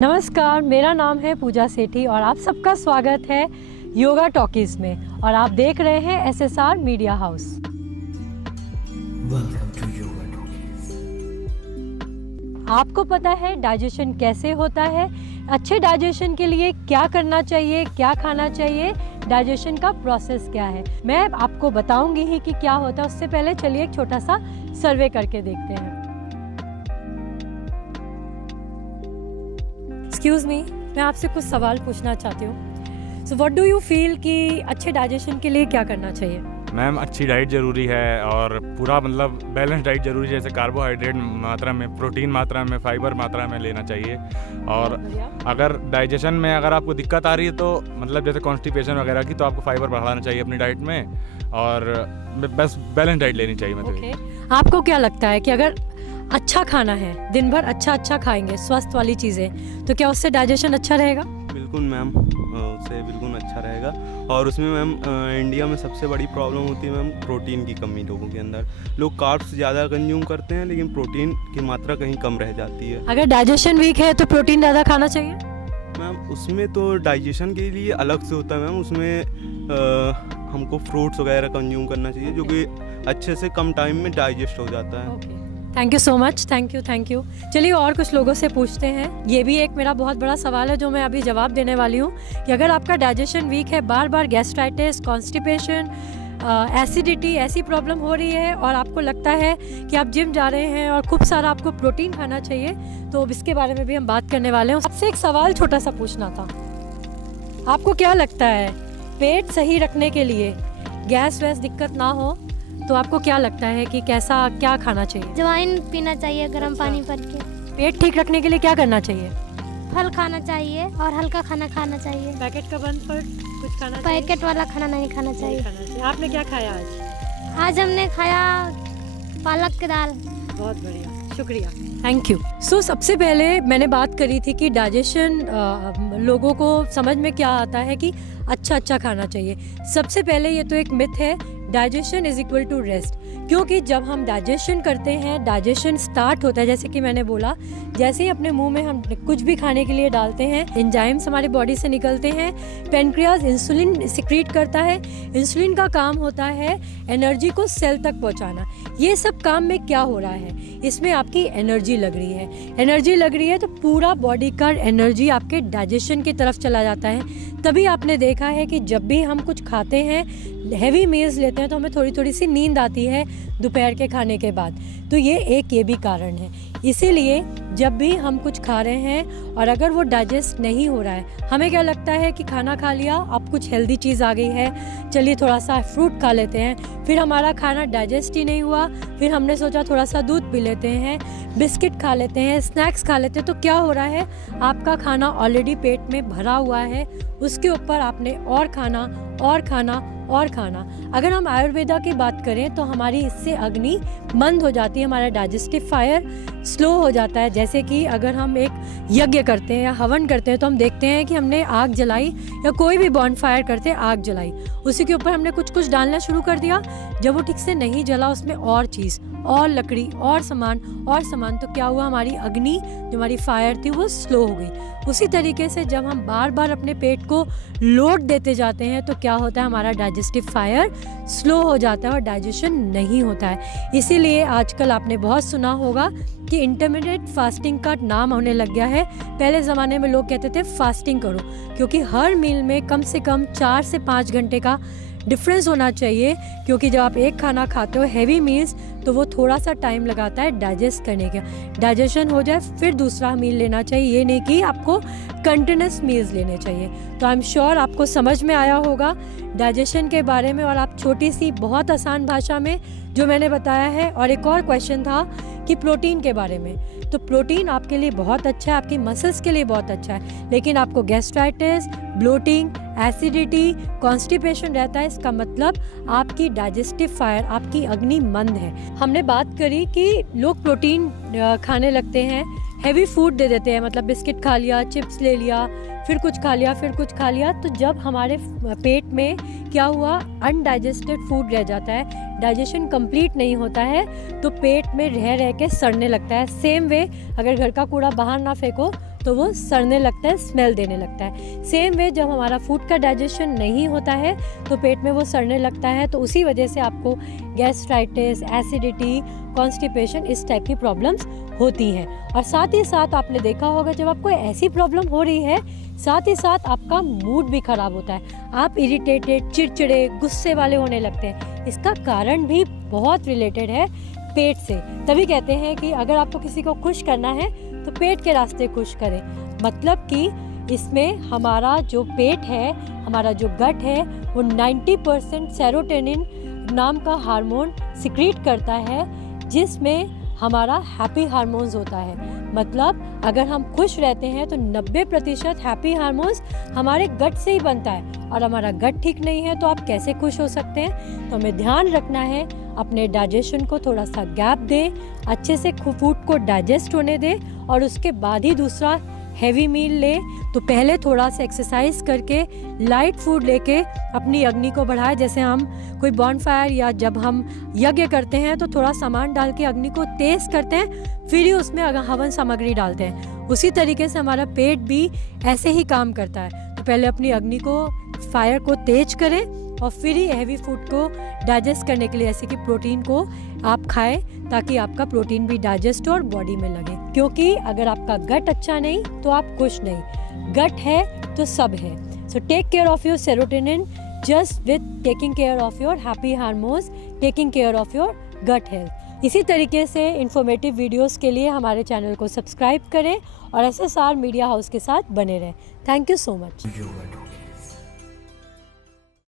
नमस्कार, मेरा नाम है पूजा सेठी और आप सबका स्वागत है योगा टॉकीज में और आप देख रहे हैं SSR media house. Welcome to Yoga Talkies. आपको पता है डाइजेशन कैसे होता है? अच्छे डाइजेशन के लिए क्या करना चाहिए, क्या खाना चाहिए, डाइजेशन का प्रोसेस क्या है, मैं आपको बताऊंगी ही कि क्या होता है। उससे पहले चलिए एक छोटा सा सर्वे करके देखते हैं। एक्सक्यूज मी, मैं आपसे कुछ सवाल पूछना चाहती हूँ। So what do you feel कि अच्छे डाइजेशन के लिए क्या करना चाहिए? मैम, अच्छी डाइट ज़रूरी है और पूरा मतलब बैलेंस डाइट ज़रूरी है, जैसे कार्बोहाइड्रेट मात्रा में, प्रोटीन मात्रा में, फाइबर मात्रा में लेना चाहिए। और अगर डाइजेशन में अगर आपको दिक्कत आ रही है तो मतलब जैसे कॉन्स्टिपेशन वगैरह की, तो आपको फाइबर बढ़ाना चाहिए अपनी डाइट में और बस बैलेंस डाइट लेनी चाहिए। मतलब आपको क्या लगता है कि अगर अच्छा खाना है, दिन भर अच्छा खाएंगे, स्वस्थ वाली चीज़ें, तो क्या उससे डाइजेशन अच्छा रहेगा? बिल्कुल मैम, उससे बिल्कुल अच्छा रहेगा। और उसमें मैम इंडिया में सबसे बड़ी प्रॉब्लम होती है मैम प्रोटीन की कमी। लोगों के अंदर लोग कार्ब्स ज़्यादा कंज्यूम करते हैं लेकिन प्रोटीन की मात्रा कहीं कम रह जाती है। अगर डाइजेशन वीक है तो प्रोटीन ज़्यादा खाना चाहिए? मैम उसमें तो डाइजेशन के लिए अलग से होता है मैम, उसमें हमको फ्रूट्स वगैरह कंज्यूम करना चाहिए जो कि अच्छे से कम टाइम में डाइजेस्ट हो जाता है। Thank you so much, thank you. चलिए और कुछ लोगों से पूछते हैं। ये भी एक मेरा बहुत बड़ा सवाल है जो मैं अभी जवाब देने वाली हूँ कि अगर आपका डाइजेशन वीक है, बार बार गैस्ट्राइटिस, कॉन्स्टिपेशन, एसिडिटी ऐसी प्रॉब्लम हो रही है और आपको लगता है कि आप जिम जा रहे हैं और खूब सारा आपको प्रोटीन खाना चाहिए, तो इसके बारे में भी हम बात करने वाले हैं। आपसे एक सवाल छोटा सा पूछना था। आपको क्या लगता है पेट सही रखने के लिए, गैस वैस दिक्कत ना हो, तो आपको क्या लगता है कि क्या खाना चाहिए? अजवाइन पीना चाहिए, गर्म पानी भर के। पेट ठीक रखने के लिए क्या करना चाहिए? फल खाना चाहिए और हल्का खाना खाना चाहिए। पैकेट का बंद पर कुछ खाना चाहिए? पैकेट वाला खाना नहीं खाना चाहिए। आपने क्या खाया आज? आज हमने खाया पालक की दाल। बहुत बढ़िया, शुक्रिया, थैंक यू। सो सबसे पहले मैंने बात करी थी कि डाइजेशन लोगों को समझ में क्या आता है कि अच्छा खाना चाहिए। सबसे पहले ये तो एक मिथ है, digestion is equal to rest, क्योंकि जब हम डाइजेशन करते हैं, डाइजेशन स्टार्ट होता है, जैसे कि मैंने बोला, जैसे ही अपने मुंह में हम कुछ भी खाने के लिए डालते हैं, एंजाइम्स हमारे बॉडी से निकलते हैं, पेनक्रियाज इंसुलिन सिक्रीट करता है। इंसुलिन का काम होता है एनर्जी को सेल तक पहुंचाना। ये सब काम में क्या हो रहा है, इसमें आपकी एनर्जी लग रही है। एनर्जी लग रही है तो पूरा बॉडी का एनर्जी आपके डाइजेशन की तरफ चला जाता है। तभी आपने देखा है कि जब भी हम कुछ खाते हैं, हैवी मील्स लेते हैं, तो हमें थोड़ी सी नींद आती है दोपहर के खाने के बाद। तो ये भी कारण है। इसीलिए जब भी हम कुछ खा रहे हैं और अगर वो डाइजेस्ट नहीं हो रहा है, हमें क्या लगता है कि खाना खा लिया, अब कुछ हेल्दी चीज़ आ गई है, चलिए थोड़ा सा फ्रूट खा लेते हैं, फिर हमारा खाना डाइजेस्ट ही नहीं हुआ, फिर हमने सोचा थोड़ा सा दूध पी लेते हैं, बिस्किट खा लेते हैं, स्नैक्स खा लेते हैं। तो क्या हो रहा है, आपका खाना ऑलरेडी पेट में भरा हुआ है, उसके ऊपर आपने और खाना। अगर हम आयुर्वेदा की बात करें तो हमारी इससे अग्नि मंद हो जाती है, हमारा डाइजेस्टिव फायर स्लो हो जाता है। जैसे कि अगर हम एक यज्ञ करते हैं या हवन करते हैं तो हम देखते हैं कि हमने आग जलाई या कोई भी बॉनफायर करते हैं, आग जलाई, उसी के ऊपर हमने कुछ डालना शुरू कर दिया। जब वो ठीक से नहीं जला, उसमें और चीज़ और लकड़ी और सामान, तो क्या हुआ, हमारी अग्नि जो हमारी फायर थी वो स्लो हो गई। उसी तरीके से जब हम बार बार अपने पेट को लोड देते जाते हैं तो क्या होता है, हमारा डाइजेस्टिव फायर स्लो हो जाता है और डाइजेशन नहीं होता है। इसीलिए आजकल आपने बहुत सुना होगा कि इंटरमिटेंट फास्टिंग का नाम होने लग गया है। पहले ज़माने में लोग कहते थे फास्टिंग करो, क्योंकि हर मील में कम से कम 4 से 5 घंटे का डिफरेंस होना चाहिए, क्योंकि जब आप एक खाना खाते हो हैवी मील्स, तो वो थोड़ा सा टाइम लगाता है डाइजेस्ट करने का। डाइजेशन हो जाए फिर दूसरा मील लेना चाहिए, ये नहीं कि आपको कंटिन्यूस मील्स लेने चाहिए। तो आई एम श्योर आपको समझ में आया होगा डाइजेशन के बारे में, और आप छोटी सी बहुत आसान भाषा में जो मैंने बताया है। और एक और क्वेश्चन था कि प्रोटीन के बारे में, तो प्रोटीन आपके लिए बहुत अच्छा है, आपकी मसल्स के लिए बहुत अच्छा है, लेकिन आपको गैस्ट्राइटिस, ब्लोटिंग, एसिडिटी, कॉन्स्टिपेशन रहता है, इसका मतलब आपकी डाइजेस्टिव फायर, आपकी अग्नि मंद है। हमने बात करी कि लोग प्रोटीन खाने लगते हैं, हैवी फूड दे देते हैं, मतलब बिस्किट खा लिया, चिप्स ले लिया, फिर कुछ खा लिया। तो जब हमारे पेट में क्या हुआ, अनडाइजेस्टेड फूड रह जाता है, डाइजेशन कंप्लीट नहीं होता है, तो पेट में रह के सड़ने लगता है। सेम वे अगर घर का कूड़ा बाहर ना फेंको तो वो सड़ने लगता है, स्मेल देने लगता है। सेम वे जब हमारा फूड का डाइजेशन नहीं होता है तो पेट में वो सड़ने लगता है, तो उसी वजह से आपको गैस्ट्राइटिस, एसिडिटी, कॉन्स्टिपेशन इस टाइप की प्रॉब्लम्स होती हैं। और साथ ही साथ आपने देखा होगा जब आपको ऐसी प्रॉब्लम हो रही है, साथ ही साथ आपका मूड भी ख़राब होता है, आप इरिटेटेड, चिड़चिड़े, गुस्से वाले होने लगते हैं। इसका कारण भी बहुत रिलेटेड है पेट से। तभी कहते हैं कि अगर आपको किसी को खुश करना है तो पेट के रास्ते खुश करें। मतलब कि इसमें हमारा जो पेट है, हमारा जो गट है, वो 90% सेरोटोनिन नाम का हार्मोन सिक्रीट करता है, जिसमें हमारा हैप्पी हार्मोन्स होता है। मतलब अगर हम खुश रहते हैं तो 90% हैप्पी हार्मोन्स हमारे गट से ही बनता है, और हमारा गट ठीक नहीं है तो आप कैसे खुश हो सकते हैं। तो हमें ध्यान रखना है, अपने डाइजेशन को थोड़ा सा गैप दें, अच्छे से फूड को डाइजेस्ट होने दें, और उसके बाद ही दूसरा हैवी मील ले। तो पहले थोड़ा सा एक्सरसाइज करके लाइट फूड लेके अपनी अग्नि को बढ़ाए। जैसे हम कोई बॉनफायर या जब हम यज्ञ करते हैं तो थोड़ा सामान डाल के अग्नि को तेज करते हैं, फिर ही उसमें हवन सामग्री डालते हैं। उसी तरीके से हमारा पेट भी ऐसे ही काम करता है। तो पहले अपनी अग्नि को, फायर को तेज करें, और फिर ही हैवी फूड को डाइजेस्ट करने के लिए, जैसे कि प्रोटीन को आप खाएं, ताकि आपका प्रोटीन भी डाइजेस्ट हो और बॉडी में लगे। क्योंकि अगर आपका गट अच्छा नहीं तो आप खुश नहीं, गट है तो सब है। So take care of your serotonin just with taking care of your happy hormones, taking care of your gut health. इसी तरीके से इन्फॉर्मेटिव वीडियोस के लिए हमारे चैनल को सब्सक्राइब करें और SSR मीडिया हाउस के साथ बने रहें। Thank you so much.